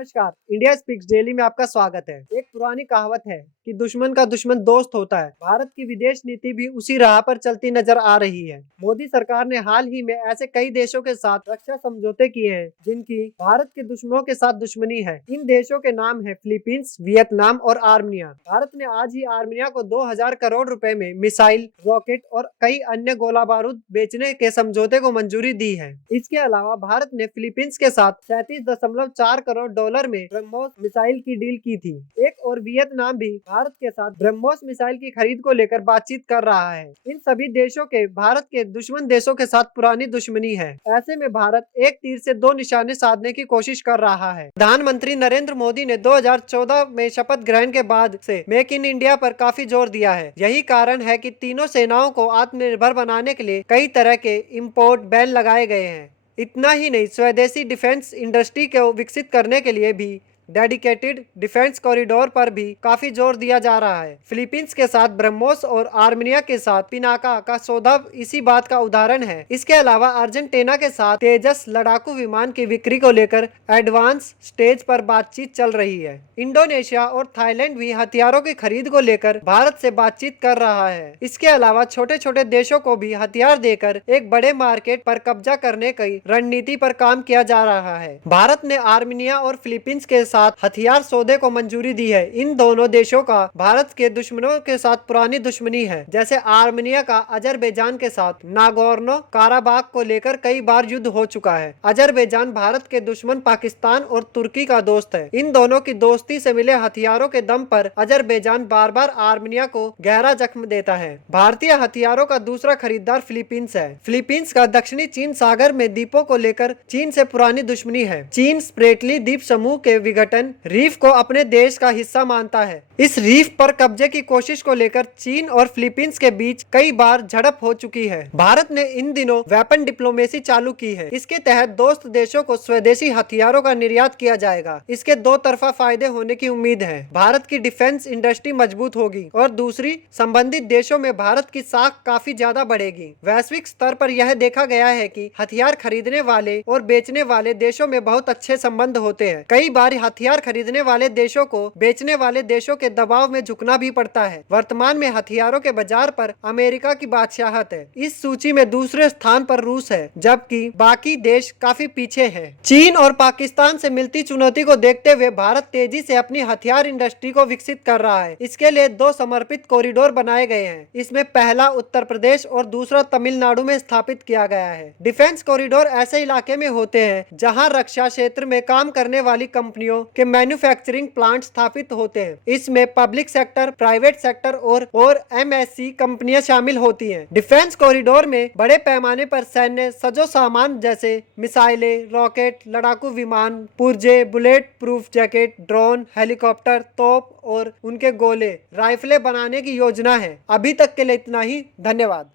नमस्कार, India speaks daily में आपका स्वागत है। एक पुरानी कहावत है कि दुश्मन का दुश्मन दोस्त होता है। भारत की विदेश नीति भी उसी राह पर चलती नजर आ रही है। मोदी सरकार ने हाल ही में ऐसे कई देशों के साथ रक्षा समझौते किए हैं जिनकी भारत के दुश्मनों के साथ दुश्मनी है। इन देशों के नाम है फिलीपींस, वियतनाम और आर्मेनिया। भारत ने आज ही आर्मेनिया को 2000 करोड़ रुपए में मिसाइल, रॉकेट और कई अन्य गोला बारूद बेचने के समझौते को मंजूरी दी है। इसके अलावा भारत ने फिलीपींस के साथ 37.4 करोड़ डॉलर में ब्रह्मोस मिसाइल की डील की थी। एक और वियतनाम भी भारत के साथ ब्रह्मोस मिसाइल की खरीद को लेकर बातचीत कर रहा है। इन सभी देशों के भारत के दुश्मन देशों के साथ पुरानी दुश्मनी है। ऐसे में भारत एक तीर से दो निशाने साधने की कोशिश कर रहा है। प्रधानमंत्री नरेंद्र मोदी ने 2014 में शपथ ग्रहण के बाद से मेक इन इंडिया पर काफी जोर दिया है। यही कारण है कि तीनों सेनाओं को आत्मनिर्भर बनाने के लिए कई तरह के इम्पोर्ट बैन लगाए गए हैं। इतना ही नहीं, स्वदेशी डिफेंस इंडस्ट्री को विकसित करने के लिए भी डेडिकेटेड डिफेंस कॉरिडोर पर भी काफी जोर दिया जा रहा है। फिलीपींस के साथ ब्रह्मोस और आर्मेनिया के साथ पिनाका का सौदा इसी बात का उदाहरण है। इसके अलावा अर्जेंटीना के साथ तेजस लड़ाकू विमान की बिक्री को लेकर एडवांस स्टेज पर बातचीत चल रही है। इंडोनेशिया और थाईलैंड भी हथियारों की खरीद को लेकर भारत से बातचीत कर रहा है। इसके अलावा छोटे छोटे देशों को भी हथियार देकर एक बड़े मार्केट पर कब्जा करने की रणनीति पर काम किया जा रहा है। भारत ने आर्मेनिया और फिलीपींस के साथ हथियार सौदे को मंजूरी दी है। इन दोनों देशों का भारत के दुश्मनों के साथ पुरानी दुश्मनी है। जैसे आर्मेनिया का अजरबैजान के साथ नागोर्नो काराबाग को लेकर कई बार युद्ध हो चुका है। अजरबैजान भारत के दुश्मन पाकिस्तान और तुर्की का दोस्त है। इन दोनों की दोस्ती से मिले हथियारों के दम पर अजरबैजान बार बार आर्मेनिया को गहरा जख्म देता है। भारतीय हथियारों का दूसरा खरीदार फिलीपींस है। फिलीपींस का दक्षिणी चीन सागर में द्वीपों को लेकर चीन से पुरानी दुश्मनी है। चीन स्प्रेटली द्वीप समूह के विघटन रीफ को अपने देश का हिस्सा मानता है। इस रीफ पर कब्जे की कोशिश को लेकर चीन और फिलीपींस के बीच कई बार झड़प हो चुकी है। भारत ने इन दिनों वेपन डिप्लोमेसी चालू की है। इसके तहत दोस्त देशों को स्वदेशी हथियारों का निर्यात किया जाएगा। इसके दो तरफा फायदे होने की उम्मीद है। भारत की डिफेंस इंडस्ट्री मजबूत होगी और दूसरी संबंधित देशों में भारत की साख काफी ज्यादा बढ़ेगी। वैश्विक स्तर पर यह देखा गया है कि हथियार खरीदने वाले और बेचने वाले देशों में बहुत अच्छे संबंध होते हैं। कई बार हथियार खरीदने वाले देशों को बेचने वाले देशों के दबाव में झुकना भी पड़ता है। वर्तमान में हथियारों के बाजार पर अमेरिका की बादशाहत है। इस सूची में दूसरे स्थान पर रूस है, जबकि बाकी देश काफी पीछे हैं। चीन और पाकिस्तान से मिलती चुनौती को देखते हुए भारत तेजी से अपनी हथियार इंडस्ट्री को विकसित कर रहा है। इसके लिए दो समर्पित कॉरिडोर बनाए गए हैं। इसमें पहला उत्तर प्रदेश और दूसरा तमिलनाडु में स्थापित किया गया है। डिफेंस कॉरिडोर ऐसे इलाके में होते हैं जहां रक्षा क्षेत्र में काम करने वाली कंपनियों के मैन्युफैक्चरिंग प्लांट स्थापित होते हैं। इसमें पब्लिक सेक्टर, प्राइवेट सेक्टर और एमएससी कंपनियां शामिल होती हैं। डिफेंस कॉरिडोर में बड़े पैमाने पर सैन्य सजो सामान जैसे मिसाइलें, रॉकेट, लड़ाकू विमान, पुर्जे, bullet proof jacket, drone, helicopter, तोप और उनके गोले, राइफलें बनाने की योजना है। अभी तक के लिए इतना ही। धन्यवाद।